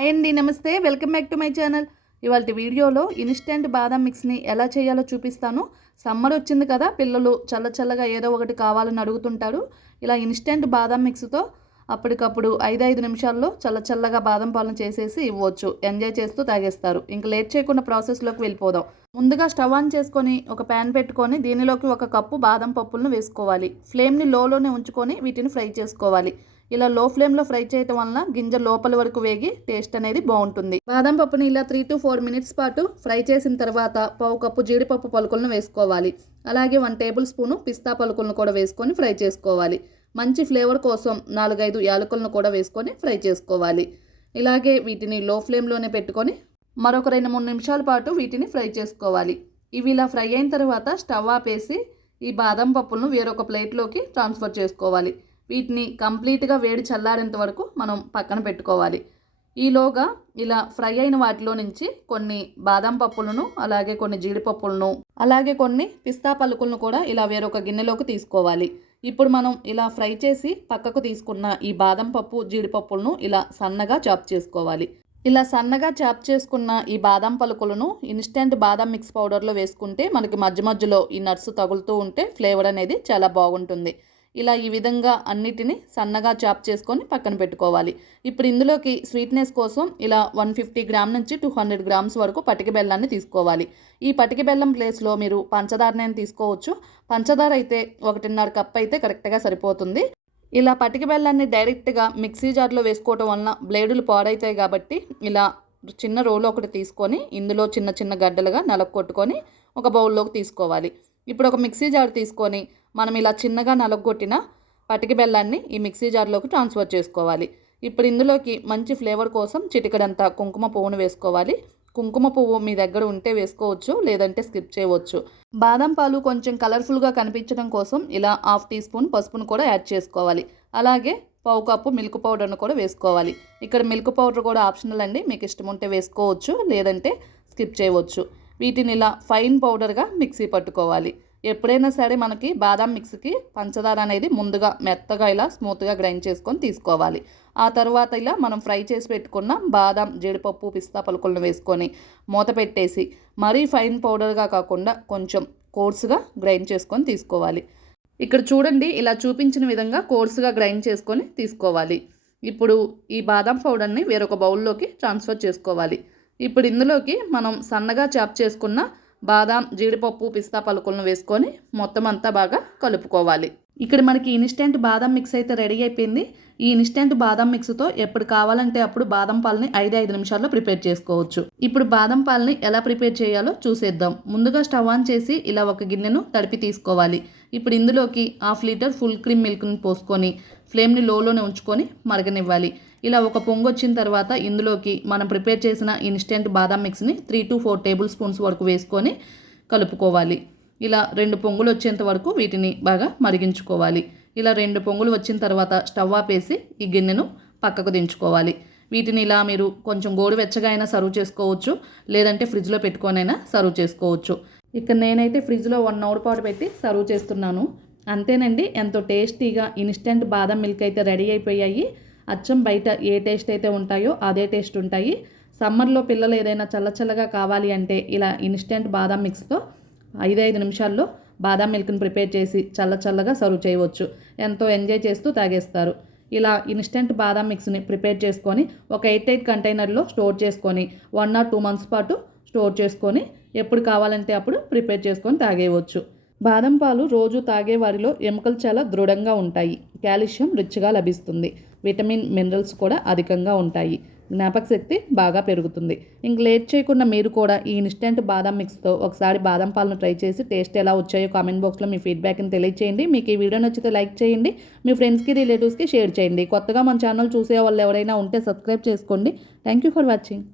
Hi అండి, నమస్తే. Welcome back to my channel. ఇవాళ వీడియోలో ఇన్స్టెంట్ బాదం మిక్స్ని ఎలా చేయాలో చూపిస్తాను. సమ్మర్ వచ్చింది కదా, పిల్లలు చల్లగా ఏదో ఒకటి కావాలని అడుగుతుంటారు. ఇలా ఇన్స్టెంట్ బాదం మిక్స్తో అప్పటికప్పుడు 5 నిమిషాల్లో చల్లగా బాదం పాలను చేసేసి ఇవ్వచ్చు. ఎంజాయ్ చేస్తూ తాగేస్తారు. ఇంక లేట్ చేయకుండా ప్రాసెస్లోకి వెళ్ళిపోదాం. ముందుగా స్టవ్ ఆన్ చేసుకొని ఒక ప్యాన్ పెట్టుకొని దీనిలోకి 1 కప్పు బాదం పప్పులను వేసుకోవాలి. ఫ్లేమ్ని లోలోనే ఉంచుకొని వీటిని ఫ్రై చేసుకోవాలి. ఇలా లో ఫ్లేమ్లో ఫ్రై చేయటం వలన గింజ లోపల వరకు వేగి టేస్ట్ అనేది బాగుంటుంది. బాదం పప్పుని ఇలా 3 to 4 మినిట్స్ పాటు ఫ్రై చేసిన తర్వాత 1/2 కప్పు జీడిపప్పు పలుకులను వేసుకోవాలి. అలాగే 1 టేబుల్ స్పూను పిస్తా పలుకులను కూడా వేసుకొని ఫ్రై చేసుకోవాలి. మంచి ఫ్లేవర్ కోసం 4-5 యాలకులను కూడా వేసుకొని ఫ్రై చేసుకోవాలి. ఇలాగే వీటిని లో ఫ్లేమ్లోనే పెట్టుకొని మరొక 2-3 నిమిషాల పాటు వీటిని ఫ్రై చేసుకోవాలి. ఇవి ఇలా ఫ్రై అయిన తర్వాత స్టవ్ ఆపేసి ఈ బాదం పప్పులను వేరొక ప్లేట్లోకి ట్రాన్స్ఫర్ చేసుకోవాలి. వీటిని కంప్లీట్గా వేడి చల్లారేంత వరకు మనం పక్కన పెట్టుకోవాలి. ఈలోగా ఇలా ఫ్రై అయిన వాటిలో నుంచి కొన్ని బాదం పప్పులను, అలాగే కొన్ని జీడిపప్పులను, అలాగే కొన్ని పిస్తా పలుకులను కూడా ఇలా వేరొక గిన్నెలోకి తీసుకోవాలి. ఇప్పుడు మనం ఇలా ఫ్రై చేసి పక్కకు తీసుకున్న ఈ బాదం పప్పు, జీడిపప్పులను ఇలా సన్నగా చాప్ చేసుకోవాలి. ఇలా సన్నగా చాప్ చేసుకున్న ఈ బాదం పలుకులను ఇన్స్టెంట్ బాదం మిక్స్ పౌడర్లో వేసుకుంటే మనకి మధ్యలో ఈ నట్స్ తగులుతూ ఉంటే ఫ్లేవర్ అనేది చాలా బాగుంటుంది. ఇలా ఈ విధంగా అన్నిటిని సన్నగా చాప్ చేసుకొని పక్కన పెట్టుకోవాలి. ఇప్పుడు ఇందులోకి స్వీట్నెస్ కోసం ఇలా 150 గ్రామ్ నుంచి 200 గ్రామ్స్ వరకు పటిక బెల్లాన్ని తీసుకోవాలి. ఈ పటిక బెల్లం ప్లేస్లో మీరు పంచదారని తీసుకోవచ్చు. పంచదార అయితే 1.5 కప్ అయితే కరెక్ట్గా సరిపోతుంది. ఇలా పటిక బెల్లాన్ని డైరెక్ట్గా మిక్సీ జార్లో వేసుకోవటం వలన బ్లేడులు పాడవుతాయి కాబట్టి ఇలా చిన్న రోలు ఒకటి తీసుకొని ఇందులో చిన్న గడ్డలుగా నలగొట్టుకొని ఒక బౌల్లోకి తీసుకోవాలి. ఇప్పుడు ఒక మిక్సీ జార్ తీసుకొని మనం ఇలా చిన్నగా నలగొట్టిన పటిక బెల్లాన్ని ఈ మిక్సీ జార్లోకి ట్రాన్స్ఫర్ చేసుకోవాలి. ఇప్పుడు ఇందులోకి మంచి ఫ్లేవర్ కోసం చిటికెడంత కుంకుమ పువ్వును వేసుకోవాలి. కుంకుమ పువ్వు మీ దగ్గర ఉంటే వేసుకోవచ్చు, లేదంటే స్కిప్ చేయవచ్చు. బాదం పాలు కొంచెం కలర్ఫుల్గా కనిపించడం కోసం ఇలా 1/2 టీ స్పూన్ పసుపును కూడా యాడ్ చేసుకోవాలి. అలాగే 1/4 కప్పు మిల్క్ పౌడర్ను కూడా వేసుకోవాలి. ఇక్కడ మిల్క్ పౌడర్ కూడా ఆప్షనల్ అండి, మీకు ఇష్టం ఉంటే వేసుకోవచ్చు, లేదంటే స్కిప్ చేయవచ్చు. వీటిని ఇలా ఫైన్ పౌడర్గా మిక్సీ పట్టుకోవాలి. ఎప్పుడైనా సరే మనకి బాదం మిక్స్కి పంచదార అనేది ముందుగా మెత్తగా ఇలా స్మూత్గా గ్రైండ్ చేసుకొని తీసుకోవాలి. ఆ తర్వాత ఇలా మనం ఫ్రై చేసి పెట్టుకున్న బాదం, జీడిపప్పు, పిస్తా పలుకులను వేసుకొని మూత పెట్టేసి మరీ ఫైన్ పౌడర్గా కాకుండా కొంచెం కోర్సుగా గ్రైండ్ చేసుకొని తీసుకోవాలి. ఇక్కడ చూడండి, ఇలా చూపించిన విధంగా కోర్సుగా గ్రైండ్ చేసుకొని తీసుకోవాలి. ఇప్పుడు ఈ బాదం పౌడర్ని వేరొక బౌల్లోకి ట్రాన్స్ఫర్ చేసుకోవాలి. ఇప్పుడు ఇందులోకి మనం సన్నగా చాప్ చేసుకున్న బాదం, జీడిపప్పు, పిస్తా పలుకులను వేసుకొని మొత్తం అంతా బాగా కలుపుకోవాలి. ఇక్కడ మనకి ఇన్స్టెంట్ బాదం మిక్స్ అయితే రెడీ అయిపోయింది. ఈ ఇన్స్టెంట్ బాదం మిక్స్తో ఎప్పుడు కావాలంటే అప్పుడు బాదం పాలని 5 నిమిషాల్లో ప్రిపేర్ చేసుకోవచ్చు. ఇప్పుడు బాదం పాలని ఎలా ప్రిపేర్ చేయాలో చూసేద్దాం. ముందుగా స్టవ్ ఆన్ చేసి ఇలా ఒక గిన్నెను తడిపి తీసుకోవాలి. ఇప్పుడు ఇందులోకి 1/2 లీటర్ ఫుల్ క్రీమ్ మిల్క్ని పోసుకొని ఫ్లేమ్ని లోలోనే ఉంచుకొని మరగనివ్వాలి. ఇలా ఒక పొంగు వచ్చిన తర్వాత ఇందులోకి మనం ప్రిపేర్ చేసిన ఇన్స్టెంట్ బాదం మిక్స్ని 3 to 4 టేబుల్ స్పూన్స్ వరకు వేసుకొని కలుపుకోవాలి. ఇలా 2 పొంగులు వచ్చేంత వరకు వీటిని బాగా మరిగించుకోవాలి. ఇలా 2 పొంగులు వచ్చిన తర్వాత స్టవ్ ఆపేసి ఈ గిన్నెను పక్కకు దించుకోవాలి. వీటిని ఇలా మీరు కొంచెం గోరువెచ్చగా అయినా సర్వ్ చేసుకోవచ్చు, లేదంటే ఫ్రిడ్జ్లో పెట్టుకొనైనా సర్వ్ చేసుకోవచ్చు. ఇక్కడ నేనైతే ఫ్రిడ్జ్లో 1 అవర్ పాటు పెట్టి సర్వ్ చేస్తున్నాను. అంతేనండి, ఎంతో టేస్టీగా ఇన్స్టెంట్ బాదం మిల్క్ అయితే రెడీ అయిపోయాయి. అచ్చం బయట ఏ టేస్ట్ అయితే ఉంటాయో అదే టేస్ట్ ఉంటాయి. సమ్మర్లో పిల్లలు ఏదైనా చల్లగా కావాలి అంటే ఇలా ఇన్స్టెంట్ బాదం మిక్స్తో 5 నిమిషాల్లో బాదం మిల్క్ని ప్రిపేర్ చేసి చల్లగా సర్వ్ చేయవచ్చు. ఎంతో ఎంజాయ్ చేస్తూ తాగేస్తారు. ఇలా ఇన్స్టెంట్ బాదం మిక్స్ని ప్రిపేర్ చేసుకొని ఒక 8 కంటైనర్లో స్టోర్ చేసుకొని 1 or 2 మంత్స్ పాటు స్టోర్ చేసుకొని ఎప్పుడు కావాలంటే అప్పుడు ప్రిపేర్ చేసుకొని తాగేయవచ్చు. బాదం పాలు రోజు తాగే వారిలో ఎముకలు చాలా దృఢంగా ఉంటాయి. కాల్షియం రిచ్గా లభిస్తుంది. విటమిన్, మినరల్స్ కూడా అధికంగా ఉంటాయి. జ్ఞాపక శక్తి బాగా పెరుగుతుంది. ఇంక లేట్ చేయకుండా మీరు కూడా ఈ ఇన్స్టెంట్ బాదం మిక్స్తో ఒకసారి బాదం పాలను ట్రై చేసి టేస్ట్ ఎలా వచ్చాయో కామెంట్ బాక్స్లో మీ ఫీడ్బ్యాక్ని తెలియచేయండి. మీకు ఈ వీడియో నచ్చితే లైక్ చేయండి, మీ ఫ్రెండ్స్కి, రిలేటివ్స్కి షేర్ చేయండి. కొత్తగా మన ఛానల్ చూసే వాళ్ళు ఎవరైనా ఉంటే సబ్స్క్రైబ్ చేసుకోండి. Thank you for watching.